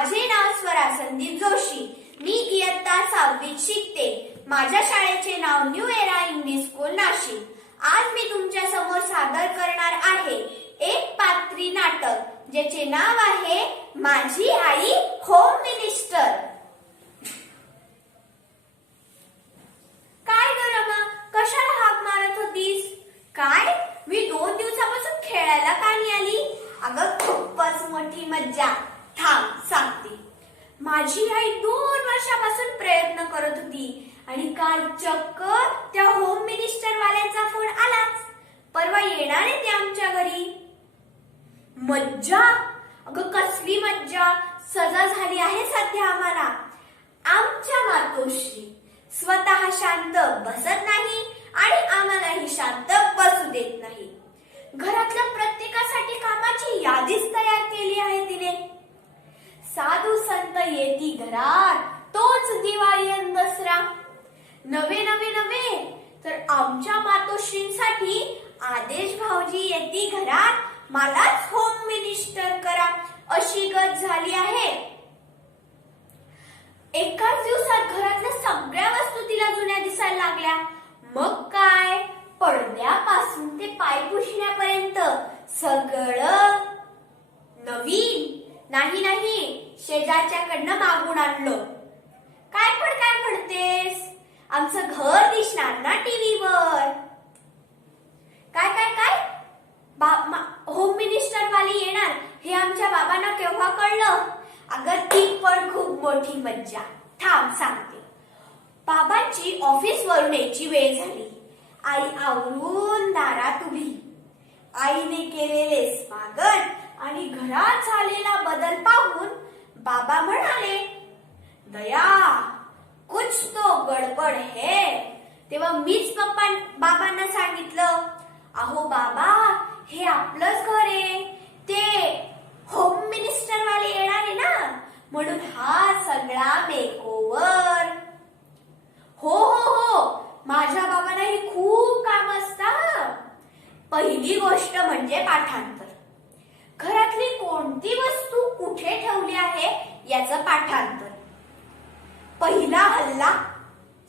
माझे नाव स्वरा संदीप जोशी. मी इयत्ता 6वीत शिकते. माझ्या शाळेचे नाव new era English school Nashik. आज मी तुमच्या समोर सादर करणार आहे एक पात्री नाटक, ज्याचे नाव आहे माझी आई होम मिनिस्टर. काय ग रमा, कशाला हाक मारत होतीस? काय, मी 2 दिवसापासून खेळायला का नाही आली? अगं खूपच मोठी मज्जा. थांब सांगते. माझी आई 2 वर्षापासून प्रयत्न करत होती आणि काल चक्क त्या होम मिनिस्टर वाल्यांचा फोन आलाच. परवा येणार आहे ते आमच्या घरी. मज्जा? अगं कसली मज्जा. सजा झाली आहे सध्या आम्हाला. आमच्या मातोश्री स्वतः शांत बसत नाही आणि आम्हालाही शांत बसू देत नाही. घरातल्या प्रत्येकासाठी कामाची यादीच तयार केली आहे तिने. साधू संत येती घरात, तोच दिवाळी अन दसरा. नवे नवे नवे तर आमच्या मातोश्रींसाठी आदेश भाऊजी येती घरात, मलाच होम मिनिस्टर करा अशी गत झाली आहे. एकाच दिवसात घरातल्या सगळ्या वस्तू तिला जुन्या दिसायला लागल्या. मग काय, पडद्यापासून ते पाय पुसण्यापर्यंत सगळं नवीन. नाही, शेजारच्याकडनं मागून आणलं. काय म्हणतेस? आमचं घर दिसणार ना टीव्हीवर. काय होम मिनिस्टर वाली येणार हे आमच्या बाबांना केव्हा कळलं? अगं ती पण खूप मोठी मज्जा. थांब सांगते. बाबांची ऑफिस वरून यायची वेळ झाली. आई आवरून दारात उभी. आईने केलेले स्वागत आणि घरात झालेला बदल पाहून बाबा म्हणाले, दया, कुछ तो गडबड है. तेव्हा मीच बाबांना सांगितलं, अहो बाबा, हे आपलंच घर आहे. ते होम मिनिस्टर वाले येणार आहे ना, म्हणून हा सगळा मेकओव्हर. हो, माझ्या बाबांनाही खूप काम असतं. पहिली गोष्ट म्हणजे पाठांतर. घरातली कोणती वस्तू कुठे ठेवली आहे याचं पाठांतर. पहिला हल्ला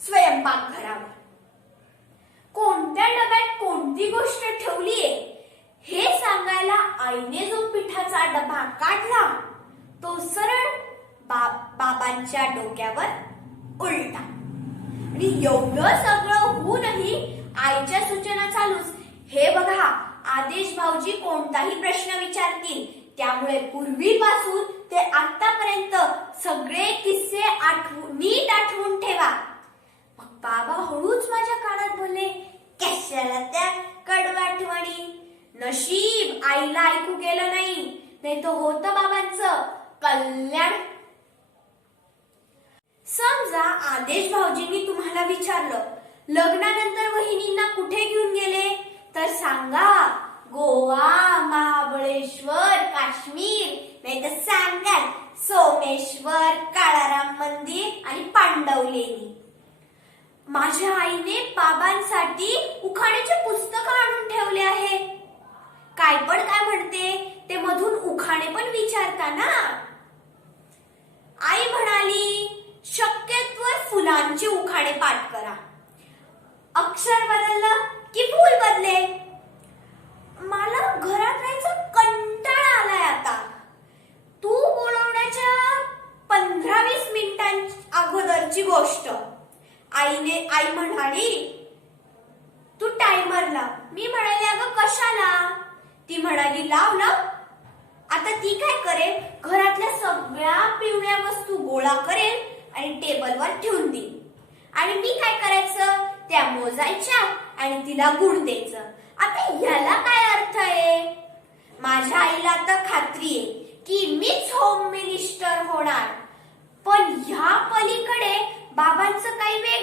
स्वयंपाकघरावर. कोणत्या डब्यात कोणती गोष्ट ठेवलीये हे सांगायला आईने जो पिठाचा डबा काढला तो सरळ बाबांच्या डोक्यावर उलटा. आणि एवढं सगळं होऊनही आईच्या सूचना चालूच. हे बघा, आदेश भाऊजी कोणताही प्रश्न विचारतील, त्यामुळे पूर्वीपासून ते आतापर्यंत सगळे किस्से नीट आठवून ठेवा. मग बाबा हळूच माझ्या कानात बोलले, कशाला त्या कडू आठवणी. नशीब आईला ऐकू गेलं नाही तर होतं बाबांचं कल्याण. समजा आदेश भाऊजींनी तुम्हाला विचारलं, लग्नानंतर वहिनींना कुठे घेऊन गेले, तर सांगा गोवा, महाबळेश्वर, काश्मीर, नाही तर सांगाल सोमेश्वर, काळाराम मंदिर आणि पांडवलेणी. माझ्या आईने बाबांसाठी उखाण्याचे पुस्तक आणून ठेवले आहे. काय म्हणते ते मधून उखाणे पण विचारता ना. आई म्हणाली, शक्यतोवर फुलांचे उखाणे पाठ करा. अक्षर बदललं की फूल बदलेल. मला घरात राहायचा कंटाळा आलाय आता. तू बोलवण्याच्या 15-20 मिनिटां अगोदरची गोष्ट. आई म्हणाली, तू टायमर लाव. मी म्हणाले, अगं कशाला? ती म्हणाली, लाव. आता ती काय करेल, घरातल्या सगळ्या पिवळ्या वस्तू गोळा करेल आणि टेबलवर ठेवून देईल. आणि मी काय करायचं, त्या मोजायच्या आणि तिला गुण द्यायचं. आता याला काय अर्थ आहे? माझ्या आईला तर खात्री आहे की मीच होम मिनिस्टर होणार. पण ह्या पलीकडे बाबांचं काही वेगळं